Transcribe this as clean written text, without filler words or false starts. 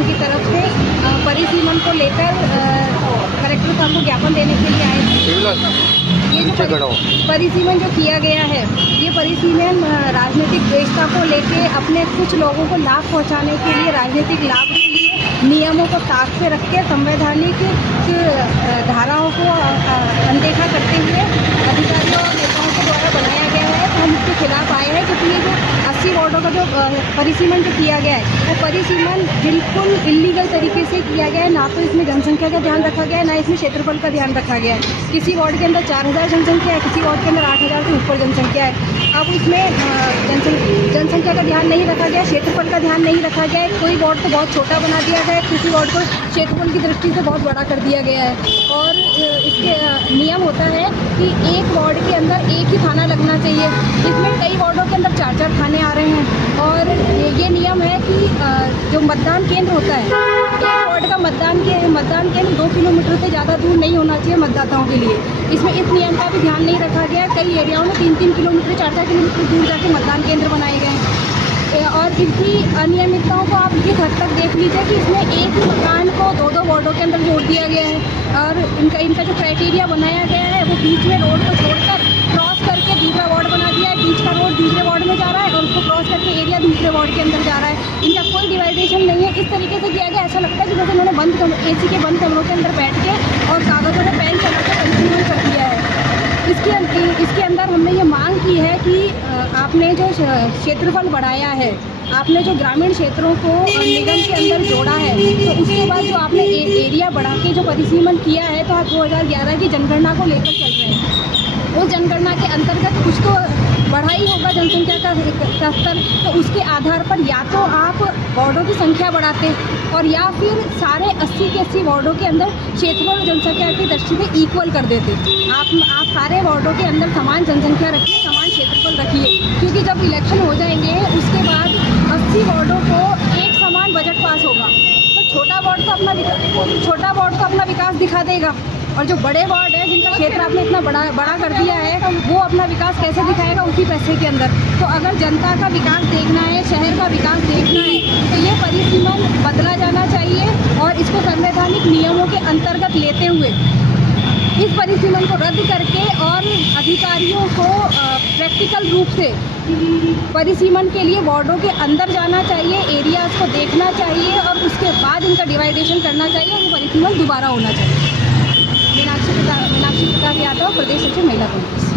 संगठन की तरफ से परिसीमन को लेकर कलेक्टर साहब को ज्ञापन देने के लिए आए थे। ये जो परिसीमन जो किया गया है, ये परिसीमन राजनीतिक द्वेषता को लेके अपने कुछ लोगों को लाभ पहुंचाने के लिए, राजनीतिक लाभ के लिए नियमों को ताक पे रख के संवैधानिक धाराओं को अनदेखा करते हुए अधिकारियों और नेताओं के द्वारा बनाया गया है। तो हम इसके खिलाफ आए हैं, क्योंकि ये जो 80 वार्डों का जो परिसीमन जो किया गया है, वो परिसीमन बिल्कुल इलीगल तरीके से किया गया है। ना तो इसमें जनसंख्या का ध्यान रखा गया है, ना इसमें क्षेत्रफल का ध्यान रखा गया है। किसी वार्ड के अंदर 4000 जनसंख्या है, किसी वार्ड के अंदर 8000 से ऊपर जनसंख्या है। अब इसमें जनसंख्या का ध्यान नहीं रखा गया, क्षेत्रफल का ध्यान नहीं रखा गया है। कोई वार्ड को बहुत छोटा बना दिया गया है, किसी वार्ड को क्षेत्रफल की दृष्टि से बहुत बड़ा कर दिया गया है। और इसके नियम होता है कि एक वार्ड के अंदर एक ही थाना लगना चाहिए। इसमें कई वार्डों के अंदर 4-4 थाने आ रहे हैं। और ये नियम है कि जो मतदान केंद्र होता है, एक वार्ड का मतदान केंद्र 2 किलोमीटर से ज़्यादा दूर नहीं होना चाहिए मतदाताओं के लिए। इसमें इस नियम का भी ध्यान नहीं रखा गया। कई एरियाओं में 3-3 किलोमीटर 4-4 किलोमीटर दूर जाके मतदान केंद्र बनाए गए हैं। और इनकी अनियमितताओं को आप इस हद तक देख लीजिए कि इसमें एक ही मकान को 2-2 वार्डों के अंदर जोड़ दिया गया है। और इनका जो क्राइटेरिया बनाया गया है, वो बीच में रोड को छोड़कर क्रॉस करके दूसरा वार्ड बना दिया है। बीच का रोड दूसरे वार्ड में जा रहा है और उसको क्रॉस करके एरिया दूसरे वार्ड के अंदर जा रहा है। इनका कोई डिवाइडेशन नहीं है। इस तरीके से किया गया, ऐसा लगता है कि जैसे उन्होंने AC के बंद कमरों के अंदर बैठ के और कागज़ों में पेन चला के कंटिन्यू कर दिया है। इसके अंदर हमने ये मांग की है कि आपने जो क्षेत्रफल बढ़ाया है, आपने जो ग्रामीण क्षेत्रों को निगम के अंदर जोड़ा है, तो उसके बाद जो आपने एरिया बढ़ा के जो परिसीमन किया है, तो आप 2011 की जनगणना को लेकर चल रहे हैं। उस जनगणना के अंतर्गत कुछ तो बढ़ा ही होगा जनसंख्या का स्तर। तो उसके आधार पर या तो आप वार्डों की संख्या बढ़ाते और या फिर सारे 80 के 80 वार्डों के अंदर क्षेत्रफल और जनसंख्या की दृष्टि से इक्वल कर देते। आप सारे वार्डों के अंदर समान जनसंख्या रखिए, समान क्षेत्रफल रखिए, क्योंकि जब इलेक्शन हो जाएंगे उसके बाद 80 वार्डों को एक समान बजट पास होगा। तो छोटा वार्ड तो अपना विकास दिखा देगा, और जो बड़े वार्ड है जिनका क्षेत्र आपने इतना बड़ा कर दिया है, वो अपना विकास कैसे दिखाएगा उसी पैसे के अंदर। तो अगर जनता का विकास देखना है, शहर का विकास देखना है, तो ये परिसीमन बदला जाना चाहिए और इसको संवैधानिक नियमों के अंतर्गत लेते हुए इस परिसीमन को रद्द करके और अधिकारियों को प्रैक्टिकल रूप से परिसीमन के लिए वार्डों के अंदर जाना चाहिए, एरियाज को देखना चाहिए और उसके बाद इनका डिवाइडेशन करना चाहिए और ये परिसीमन दोबारा होना चाहिए। मीनाक्षी प्रताप यादव, प्रदेश सचिव महिला कांग्रेस।